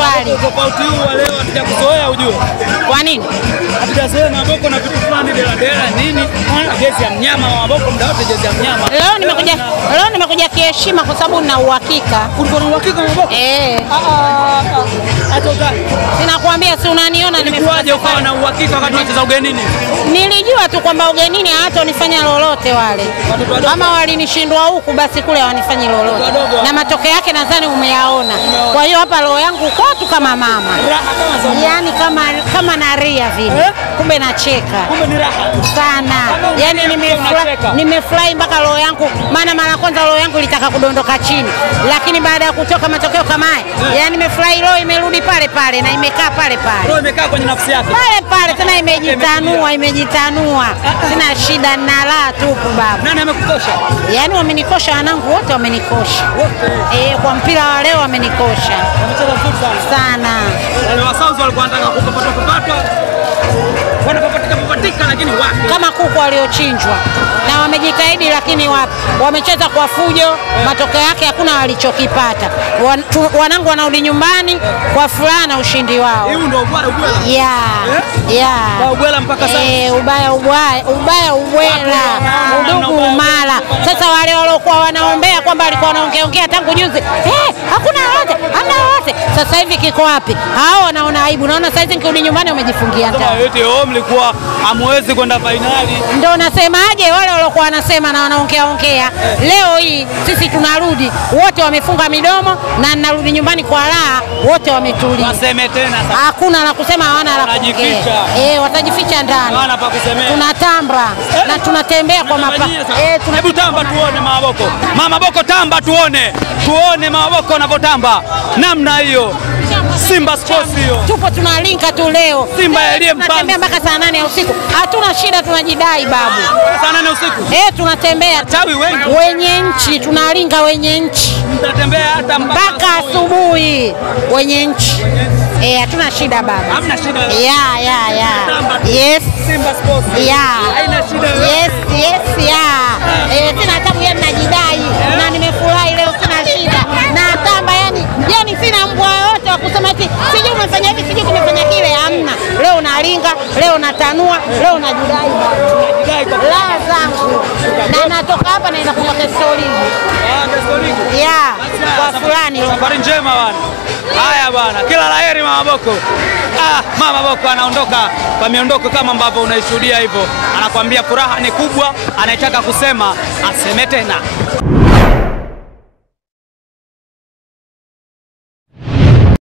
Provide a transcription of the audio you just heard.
shwari. Tofauti huu wa leo hatujakuzoea ujue. Kwa nini? Hatujazoea Maboko na vitu fulani dela nini? Jezi ya mnyama wa Maboko muda wote jezi ya mnyama. Leo nimekuja kiheshima kwa sababu nina uhakika. Ulikuwa na uhakika Maboko? Hata utaki. Sinakwambia si unaniona nimekuaje ukawa na uhakika wakati unacheza ugenini? Nilijua tu kwamba ugenini hata unifanya lolote wale. Kama walinishindwa huku basi kule wanifanyi lolote. Na matokeo yake nadhani umeyaona. Kwa hiyo hapa roho yangu kwetu kama mama. Yaani kama naria vile. Kumbe nacheka. Kumbe ni raha sana. Yaani nimefurahi mpaka roho yangu, maana mara kwanza roho yangu ilitaka kudondoka chini. Lakini baada ya kutoka matokeo kama haya, yaani nimefurahi, roho imerudi pale pale na imekaa pale pale. Roho imekaa kwenye nafsi yake. Pale pale tena imejitanua. Sina shida na raha tupu baba. Nani amekukosha? Yaani wamenikosha wanangu wote wamenikosha. Wote. Kwa mpira wa leo wamenikosha. Wamecheza vizuri sana. Wale wa South walikuwa wanataka kupata. Wanapatika lakini wapi? Kama kuku waliochinjwa. Na wamejitahidi lakini wapi? Wamecheza kwa fujo, matokeo yake hakuna walichokipata. Wanangu wanarudi nyumbani kwa furaha na ushindi wao. Hiyo ndio ubwela. Ubwela mpaka sasa. Ubaya udugu umala. Sasa wale waliokuwa wanaombea kwamba walikuwa wanaongea tangu juzi, hakuna wote, hamna wote. Sasa hivi kiko wapi? Hao wanaona aibu. Naona sasa hivi nikirudi nyumbani wamejifungia ndani. Sasa yote wao mlikuwa hamwezi kwenda finali. Ndio nasemaje, wale waliokuwa wanasema na wanaongea leo hii sisi tunarudi wote wamefunga midomo na narudi nyumbani kwa raha, wote wametulia. Waseme tena sasa. Hakuna la kusema, hawana la kuongea. Watajificha ndani. Hawana pa kusemea. Tunatamba na tunatembea kwa mapa. Hebu tamba tuone Maboko. Maboko tamba tuone. Tuone Maboko wanavyotamba. Namna hiyo. Simba Sports hiyo. Tupo tunalinka tu leo. Simba aliyempanga. Tunatembea mpaka saa 8 ya usiku. Hatuna shida, tunajidai babu. Saa 8 usiku. Tunatembea. Tawi wengi. Wenye nchi tunalinka wenye nchi. Mtatembea hata mpaka asubuhi wenye nchi. Hatuna shida baba. Hamna shida. Yes. Simba Sports. Haina shida. Yes. Sina tabu, yani najidai na nimefurahi leo, sina shida. Na tamba yani sina mbwa yote wa kusema eti sijui umefanya hivi, sijui umefanya kile, hamna. Leo nalinga, leo natanua, leo najidai baba. La zangu. Na natoka hapa naenda kwa Kestolingi. Kestolingi. Kwa fulani. Safari njema bwana. Haya bwana, kila laheri Maboko. Maboko anaondoka kwa miondoko kama ambavyo unaishuhudia hivyo. Anakuambia furaha ni kubwa, anataka kusema aseme tena.